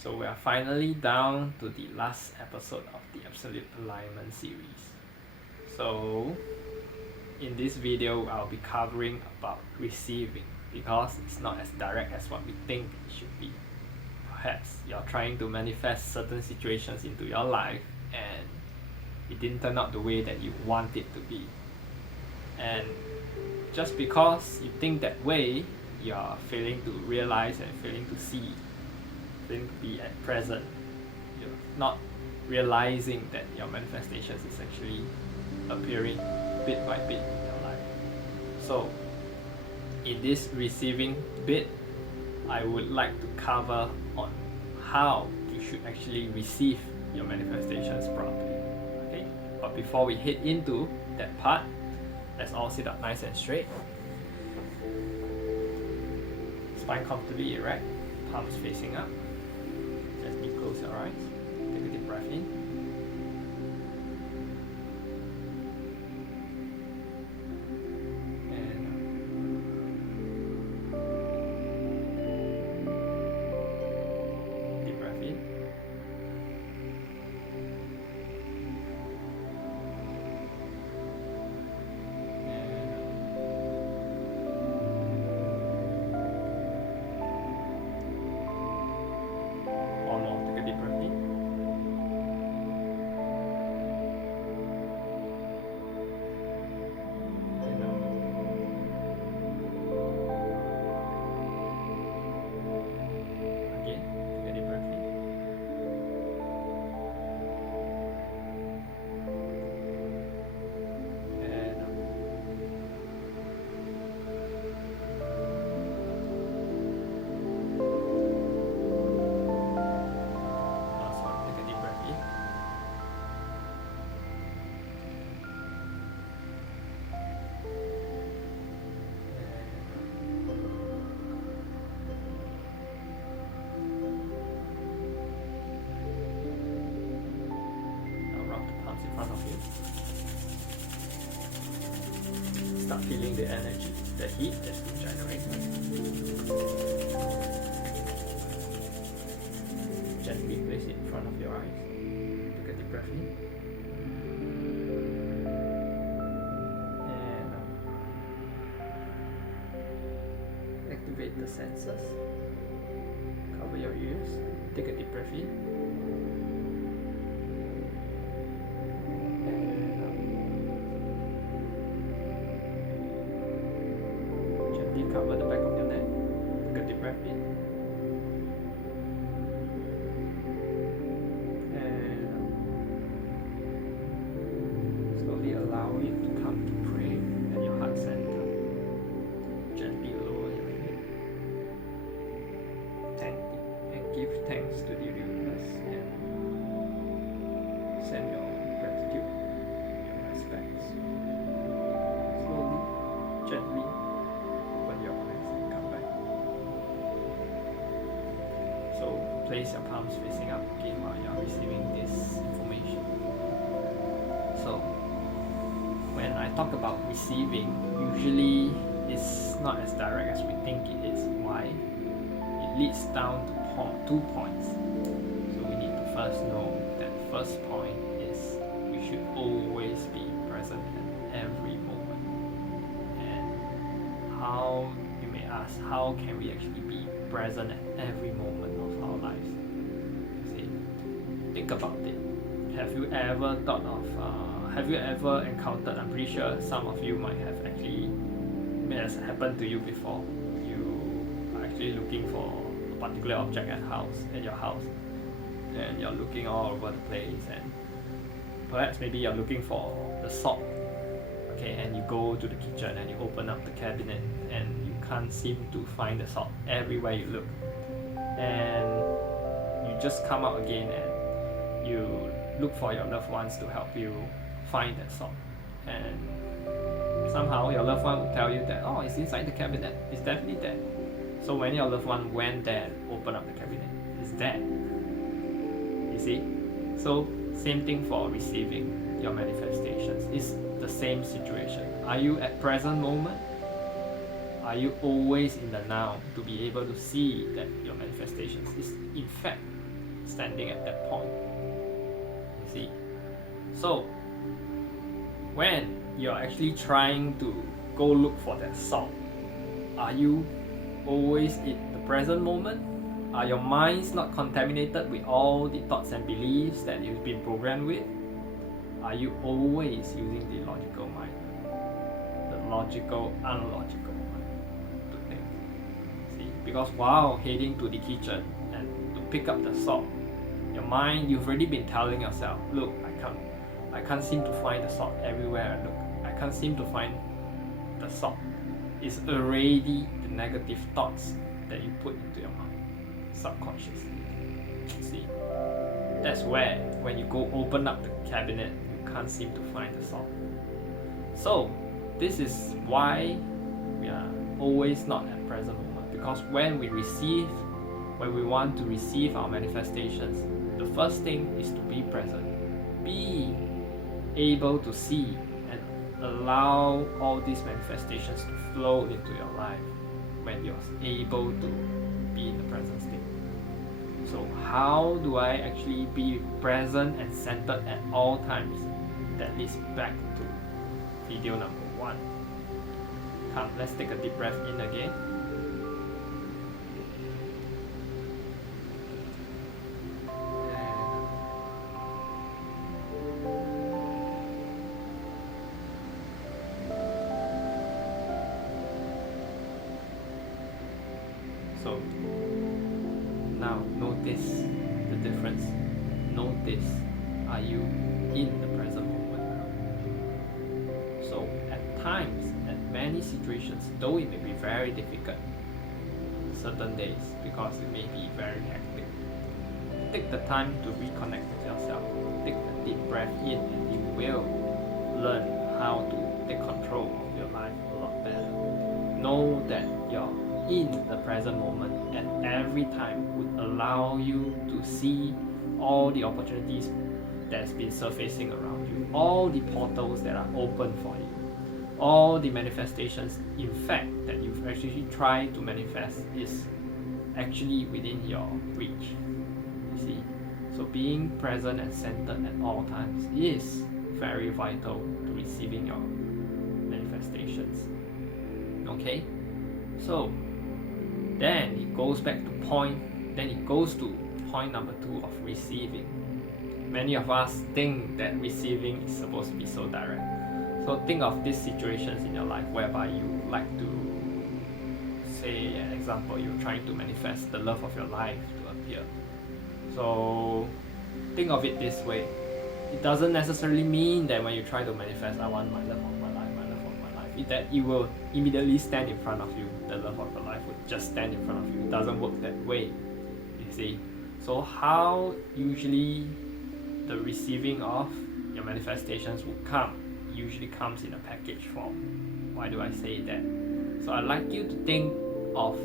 So we are finally down to the last episode of the Absolute Alignment series. So in this video, I'll be covering about receiving because it's not as direct as what we think it should be. Perhaps you're trying to manifest certain situations into your life and it didn't turn out the way that you want it to be. And just because you think that way, you're failing to realize and failing to see, failing to be at present. You're not realizing that your manifestations is actually appearing bit by bit in your life. So in this receiving bit, I would like to cover on how you should actually receive your manifestations properly. Okay? But before we head into that part, let's all sit up nice and straight. Spine comfortably erect, palms facing up. Just close your eyes. Take a deep breath in. And deep breath in. One more, take a deep breath in. And out. Again, take a deep breath in. And out. Last one, take a deep breath in. Now rub the palms in front of you. Start feeling the energy, the heat that's been generated. Gently place it in front of your eyes. Take a deep breath in. And out. Activate the senses. Cover your ears. Take a deep breath in. And out. Gently cover the back of your neck. Take a deep breath in. And out. Slowly allow it to come to pray at your heart center. Gently lower your head. Thank and give thanks to the universe and send your gratitude, your respects. Slowly, gently open your eyes and come back. So place your palms facing up again while you are receiving this information. So when I talk about receiving, usually it's not as direct as we think it is. Why? It leads down to 2 points. So we need to first know that first point is we should always be present at every moment. And how, you may ask, how can we actually be present at every moment of our lives? You see, think about it. Have you ever thought of, have you ever encountered, I'm pretty sure some of you might have actually, it has happened to you before. You are actually looking for a particular object at your house, and you're looking all over the place, and perhaps maybe you're looking for the salt, okay, and you go to the kitchen and you open up the cabinet and you can't seem to find the salt everywhere you look, and you just come out again and you look for your loved ones to help you find that salt, and somehow your loved one will tell you that, oh, it's inside the cabinet, it's definitely there. So when your loved one went there and opened up the cabinet, it's there. You see? So same thing for receiving your manifestations. It's the same situation. Are you at present moment? Are you always in the now to be able to see that your manifestations is in fact standing at that point. You see? So when you're actually trying to go look for that salt, are you always in the present moment? Are your minds not contaminated with all the thoughts and beliefs that you've been programmed with? Are you always using the logical mind? The logical, unlogical mind to think. See? Because while heading to the kitchen and to pick up the salt, your mind, you've already been telling yourself, look, I can't seem to find the salt everywhere I look. I can't seem to find the salt. It's already the negative thoughts that you put into your mind subconsciously. See, that's where when you go open up the cabinet, you can't seem to find the salt. So this is why we are always not at present moment, because when we want to receive our manifestations, the first thing is to be present, be able to see and allow all these manifestations to flow into your life when you're able to be in the present state. So how do I actually be present and centered at all times? That leads back to video number 1. Come, let's take a deep breath in again. So now notice the difference. Notice, are you in the present moment now? So at times, at many situations, though it may be very difficult, certain days, because it may be very hectic, take the time to reconnect with yourself. Take a deep breath in and you will learn how to take control of your life a lot better. Know that you're in the present moment at every time would allow you to see all the opportunities that's been surfacing around you, all the portals that are open for you, all the manifestations in fact that you've actually tried to manifest is actually within your reach. You see, so being present and centered at all times is very vital to receiving your manifestations. Okay, so then it goes to point number 2 of receiving. Many of us think that receiving is supposed to be so direct. So think of these situations in your life whereby you like to, say an example, you're trying to manifest the love of your life to appear. So think of it this way. It doesn't necessarily mean that when you try to manifest, I want my love of my life, that it will immediately stand in front of you. The love of your life would just stand in front of you. It doesn't work that way, you see. So how usually the receiving of your manifestations will come, usually comes in a package form. Why do I say that? So I'd like you to think of,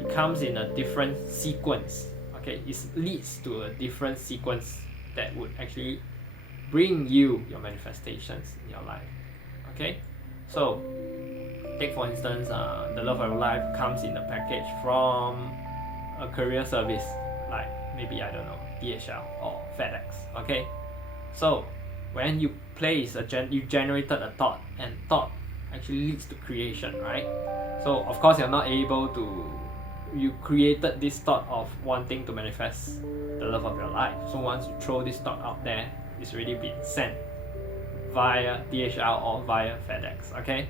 it comes in a different sequence. Okay, it leads to a different sequence that would actually bring you your manifestations in your life. Okay, so take for instance, the love of your life comes in a package from a courier service, like maybe, I don't know, DHL or FedEx. Okay, so when you you generated a thought, and thought actually leads to creation, right? So of course you're not able to, you created this thought of wanting to manifest the love of your life. So once you throw this thought out there, it's already been sent via DHL or via FedEx. Okay,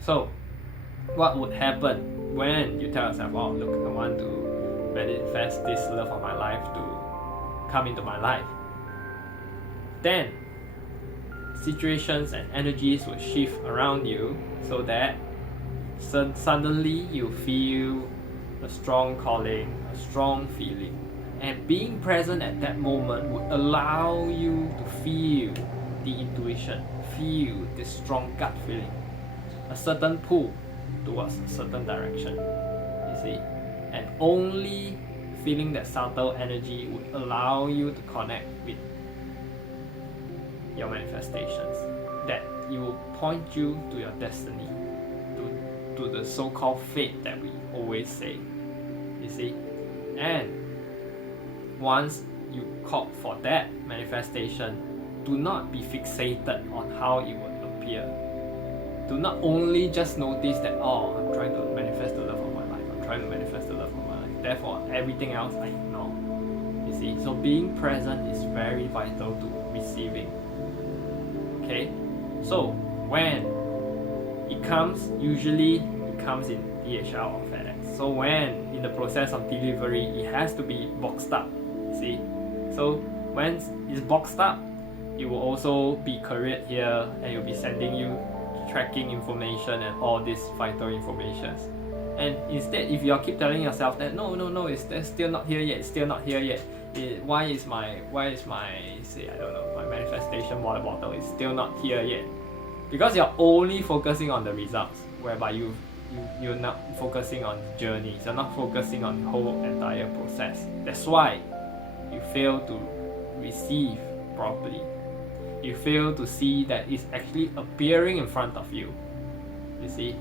so what would happen when you tell yourself, oh look, I want to manifest this love of my life to come into my life? Then situations and energies will shift around you so that suddenly you feel a strong calling, a strong feeling, and being present at that moment would allow you to feel the intuition, feel this strong gut feeling, a certain pull towards a certain direction, you see. And only feeling that subtle energy would allow you to connect with your manifestations, that it will point you to your destiny, to the so-called fate that we always say, you see. And once you call for that manifestation, do not be fixated on how it would appear. Do not only just notice that, oh, I'm trying to manifest the love of my life, I'm trying to manifest the love of my life, therefore everything else I ignore. You see, so being present is very vital to receiving. Okay, so when it comes, usually it comes in DHL or FedEx. So when in the process of delivery, it has to be boxed up. You see, so when it's boxed up, it will also be couriered here, and it will be sending you tracking information and all these vital informations. And instead, if you keep telling yourself that no, it's still not here yet, it's still not here yet. Why is my say, I don't know, my manifestation water bottle is still not here yet? Because you're only focusing on the results, whereby you're not focusing on the journey, you're not focusing on the whole entire process. That's why you fail to receive properly. You fail to see that it's actually appearing in front of you. You see?